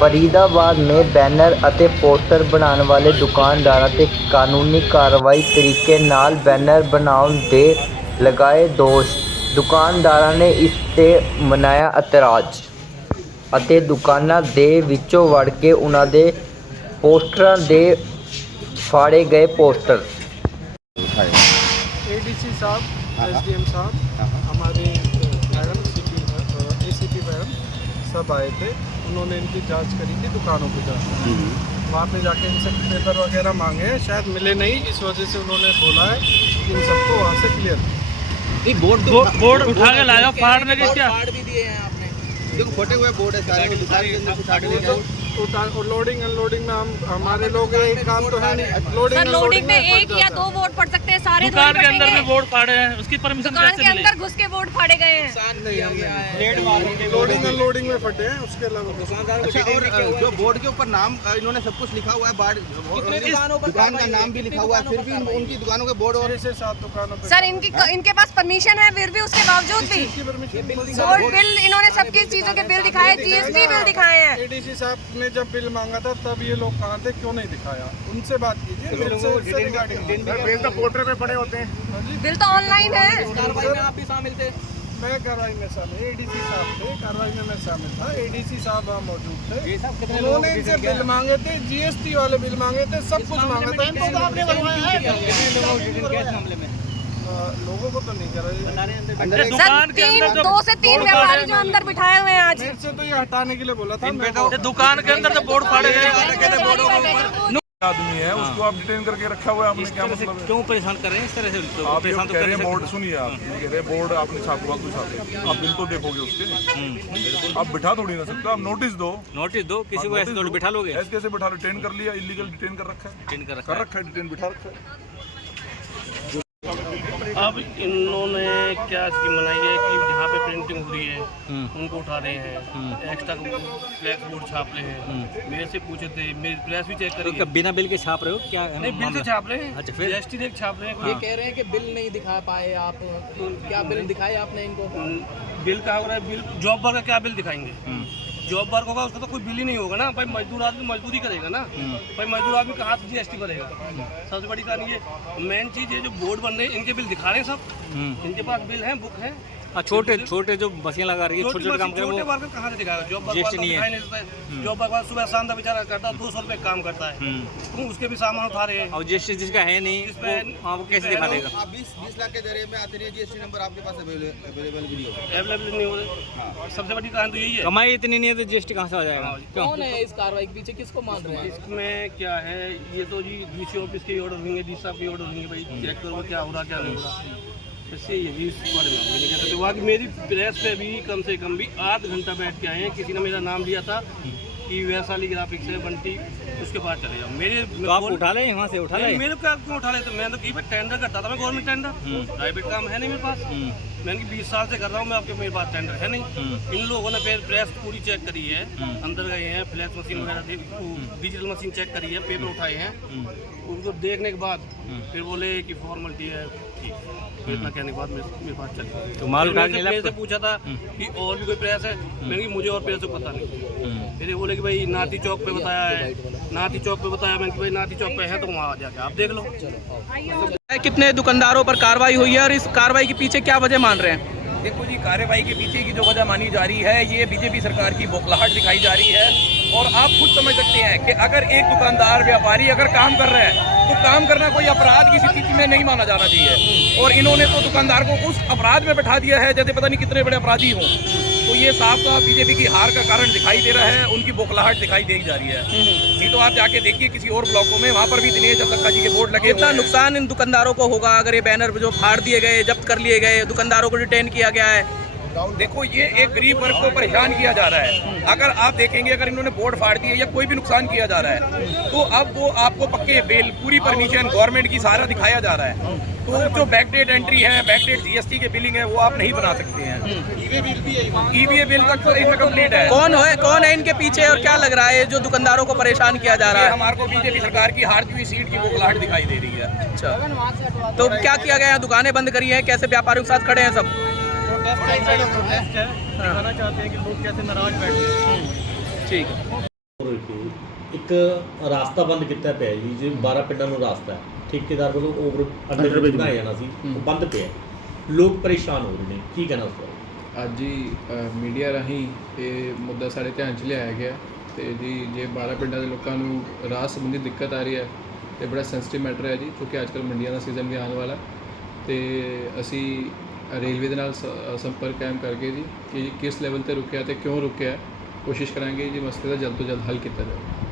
फरीदाबाद में बैनर ਅਤੇ ਪੋਸਟਰ ਬਣਾਉਣ ਵਾਲੇ ਦੁਕਾਨਦਾਰਾਂ 'ਤੇ ਕਾਨੂੰਨੀ ਕਾਰਵਾਈ ਤਰੀਕੇ ਨਾਲ ਬੈਨਰ ਬਣਾਉਣ ਦੇ ਲਗਾਏ ਦੋਸ਼। ਦੁਕਾਨਦਾਰਾਂ ਨੇ ਇਸ 'ਤੇ ਮਨਾਇਆ ਇਤਰਾਜ਼ ਅਤੇ ਦੁਕਾਨਾਂ ਦੇ ਵਿੱਚੋਂ ਵੜ ਕੇ ਉਨ੍ਹਾਂ ਦੇ पोस्टरों दे फाड़े गए पोस्टर। एडीसी साहब, एसडीएम साहब, हमारे मैडम एसीपी मैडम सब आए थे। उन्होंने इनकी जांच करी थी, दुकानों की जांच। वहाँ पे जाके इनसे पेपर वगैरह मांगे हैं, शायद मिले नहीं, इस वजह से उन्होंने बोला है कि इन सबको वहाँ से क्लियर। बोर्ड उठा के लाया, फाड़ने के क्या? फाड़ भी दिए हैं आपने, देखो फटे हुए बोर्ड है सारे दुकान के अंदर फाड़ दिए। लोडिंग अनलोडिंग में हम हमारे लोग एक काम तो है नहीं। लोडिंग में एक या दो बोर्ड पड़ सकते हैं, सारे दुकान के अंदर में बोर्ड फाड़े हैं, उसकी परमिशन दुकान कैसे के मिली? अंदर घुस के बोर्ड फाड़े गए हैं। लोडिंग अनलोडिंग में फटे हैं, उसके अलावा जो बोर्ड के ऊपर नाम इन्होंने सब कुछ लिखा हुआ है, दुकान का नाम भी लिखा हुआ है, फिर भी उनकी दुकानों के बोर्ड और 6 से 7 दुकानों पे सर इनके पास परमिशन है, फिर भी उसके बावजूद भी बोर्ड बिल इन्होंने सबकी चीजों के बिल दिखाए, जीएसटी बिल दिखाए हैं। एडीसी साहब ने जब बिल मांगा था तब ये लोग कहाँ थे, क्यों नहीं दिखाया? उनसे बात कीजिए। बिल तो पोर्टल पे पड़े होते हैं, बिल तो ऑनलाइन है। कार्रवाई में आप भी शामिल थे? मैं कार्रवाई में शामिल, एडीसी साहब थे, कार्रवाई में मैं शामिल था। एडीसी साहब वहाँ मौजूद थे, उन्होंने इनसे बिल मांगे थे, जीएसटी वाले बिल मांगे थे, सब कुछ मांगा था। इनको तो आपने बनवाया है मामले में लोगों को तो नहीं कर रहे। सर 2 से 3 व्यापारी जो अंदर बिठाए हुए हैं आज। मेरे से तो ये हटाने के लिए बोला था। दुकान के अंदर तो बोर्ड फाड़े गए। आदमी है, उसको आप डिटेन करके रखा हुआ है, आपने क्या मतलब है? क्यों परेशान कर रहे हैं इस तरह से? आप ये कह रहे हैं बोर्ड, सुनिए आप ये कह रहे हैं बोर्ड आपने छापा कुछ छापे, आप बिल तो देखोगे उसके, आप बिठा थोड़ी ना सकते, आप नोटिस दो किसी को ऐसे थोड़ी बिठा लोगे? ऐसे कैसे बिठा लो? डिटेन कर लिया, इलीगल डिटेन कर रखा है, कर रखा है, डिटेन बिठा रखा है। अब इन्होंने क्या स्कीम बनाई है कि जहाँ पे प्रिंटिंग हो रही है उनको उठा रहे हैं, एक्स्ट्रा फ्लैक्स बोर्ड छाप रहे हैं। मेरे से पूछे थे, मेरी प्रेस भी चेक करी। तो बिना बिल के छाप रहे हो क्या? नहीं, बिल से छाप रहे हैं। अच्छा, फिर जीएसटी देख छाप रहे हैं। ये कह रहे हैं कि बिल नहीं दिखा पाए आप, क्या बिल दिखाए आपने इनको? बिल का हो रहा है, बिल जॉब वर्क का क्या बिल दिखाएंगे? जॉब वर्क होगा उसका तो कोई बिल ही नहीं होगा ना भाई। मजदूर आदमी मजदूरी करेगा ना भाई, मजदूर आदमी कहाँ से जीएसटी भरेगा? सबसे बड़ी कहानी ये मेन चीज़ है, जो बोर्ड बन रहे हैं इनके बिल दिखा रहे हैं सब, इनके पास बिल है, बुक है। छोटे जो बसियां लगा रही है, छोटे काम कर रहे हैं, वर्कर कहाँ से दिखाएगा? जॉब वर्कर नहीं है। जॉब वर्कर सुबह शाम बेचारा करता है, 200 रुपये काम करता है, तो उसके भी सामान उठा रहे हैं। और जीएसटी जिसका है नहीं वो कैसे दिखा देगा? 20 लाख के जरिए में आते हैं, जीएसटी नंबर आपके पास अवेलेबल नहीं हो रहे। सबसे बड़ी कहानी तो यही है, कमाई इतनी नहीं है तो जीएसटी कहाँ से आ जाएगा? कौन है इस कार्रवाई के पीछे, किसको मान रहे हैं? इसमें क्या है, ये तो जी डीसी ऑफिस के ऑर्डर होंगे, डी साहब के ऑर्डर होंगे, भाई चेक करो क्या हो रहा क्या नहीं हो रहा। इससे यही इस बारे में नहीं कह सकते। वहाँ की मेरी प्रेस पे भी कम से कम भी 8 घंटा बैठ के आए हैं। किसी ने मेरा नाम लिया था कि वैशाली ग्राफिक्स है बंटी, उसके पास चले जाओ। मेरे तो आप उठा ले, वहाँ से उठा ले। मेरे क्या क्यों उठा ले? तो मैं तो टेंडर करता था, मैं गवर्नमेंट टेंडर, प्राइवेट काम है नहीं मेरे पास। मैंने 20 साल से कर रहा हूँ मैं, आपके मेरे पास टेंडर है नहीं। इन लोगों ने फिर प्रेस पूरी चेक करी है, अंदर गए हैं, फ्लैक्स मशीन वगैरह डिजिटल मशीन चेक करी है, पेपर उठाए हैं, उनको देखने के बाद फिर बोले कि फॉर्मेलिटी है, ठीक। फिर इतना कहने के बाद मेरे पास चले। तो माल मेरे से पूछा था कि और भी कोई प्रेस है, मैंने कि मुझे और प्रेस को पता नहीं। फिर बोले कि भाई नाती चौक पे बताया है, नाती चौक पे बताया। मैंने कि भाई नाती चौक पे है तो वहाँ जाके आप देख लो। कितने दुकानदारों पर कार्रवाई हुई है और इस कार्रवाई के पीछे क्या वजह मान रहे हैं? देखो जी, कार्रवाई के पीछे की जो वजह मानी जा रही है, ये बीजेपी सरकार की बौखलाहट दिखाई जा रही है। और आप खुद समझ सकते हैं कि अगर एक दुकानदार व्यापारी अगर काम कर रहे हैं तो काम करना कोई अपराध की स्थिति में नहीं माना जाना चाहिए। और इन्होंने तो दुकानदार को उस अपराध में बैठा दिया है जैसे पता नहीं कितने बड़े अपराधी हों। तो ये साफ साफ बीजेपी की हार का कारण दिखाई दे रहा है, उनकी बौखलाहट दिखाई दी जा रही है। नहीं तो आप जाके देखिए किसी और ब्लॉकों में, वहाँ पर भी दिनेश अब्दुल्ला जी के बोर्ड लगे। कितना नुकसान इन दुकानदारों को होगा अगर ये बैनर जो फाड़ दिए गए, जब्त कर लिए गए, दुकानदारों को डिटेन किया गया है? देखो, ये एक गरीब वर्ग को परेशान किया जा रहा है। अगर आप देखेंगे, अगर इन्होंने बोर्ड फाड़ दिए या कोई भी नुकसान किया जा रहा है तो अब वो आपको पक्के बिल, पूरी परमिशन गवर्नमेंट की सारा दिखाया जा रहा है। तो जो बैकडेट एंट्री है, बैकडेट जीएसटी के बिलिंग है, वो आप नहीं बना सकते हैं। ईवीए बिल तक तो इसमें कंप्लीट है। कौन है इनके पीछे और क्या लग रहा है जो दुकानदारों को परेशान किया जा रहा है? हमारे को बीजेपी सरकार की हारती हुई सीट की बौखलाहट दिखाई दे रही है। अच्छा, तो क्या किया गया है? दुकानें बंद करी हैं, कैसे व्यापारियों के साथ खड़े हैं सब? प्रोटेस्ट है, दिखाना चाहते हैं कि लोग कैसे नाराज बैठे हैं। ठीक है। ਇੱਕ ਰਾਸਤਾ ਬੰਦ ਕੀਤਾ ਪਿਆ ਜੀ, ਜੇ 12 ਪਿੰਡਾਂ ਨੂੰ ਰਾਸਤਾ ਹੈ ਠੇਕੇਦਾਰ ਵੱਲੋਂ ਓਵਰ ਅੰਡਰ ਬਣਾਇਆ ਜਾਣਾ ਸੀ, ਉਹ ਬੰਦ ਪਿਆ। ਲੋਕ ਪਰੇਸ਼ਾਨ ਹੋ ਰਹੇ ਨੇ, ਕੀ ਕਹਿਣਾ ਉਸ ਬਾਰੇ? ਅੱਜ ਹੀ ਮੀਡੀਆ ਰਾਹੀਂ ਇਹ ਮੁੱਦਾ ਸਾਡੇ ਧਿਆਨ 'ਚ ਲਿਆਇਆ ਗਿਆ ਤੇ ਜੀ ਜੇ 12 ਪਿੰਡਾਂ ਦੇ ਲੋਕਾਂ ਨੂੰ ਰਾਹ ਸੰਬੰਧੀ ਦਿੱਕਤ ਆ ਰਹੀ ਹੈ ਤੇ ਬੜਾ ਸੈਂਸਿਟਿਵ ਮੈਟਰ ਹੈ ਜੀ, ਕਿਉਂਕਿ ਅੱਜ ਕੱਲ੍ਹ ਮੰਡੀਆਂ ਦਾ ਸੀਜ਼ਨ ਵੀ ਆਉਣ ਵਾਲਾ ਤੇ ਅਸੀਂ ਰੇਲਵੇ ਦੇ ਨਾਲ ਸੰਪਰਕ ਕਾਇਮ ਕਰਕੇ ਜੀ ਕਿ ਕਿਸ ਲੈਵਲ ਤੇ ਰੁਕਿਆ ਤੇ ਕਿਉਂ ਰੁਕਿਆ, ਕੋਸ਼ਿਸ਼ ਕਰਾਂਗੇ ਜੀ ਮਸਲੇ ਦਾ ਜਲਦ ਤੋਂ ਜਲਦ ਹੱਲ ਕੀਤਾ ਜਾਵੇ।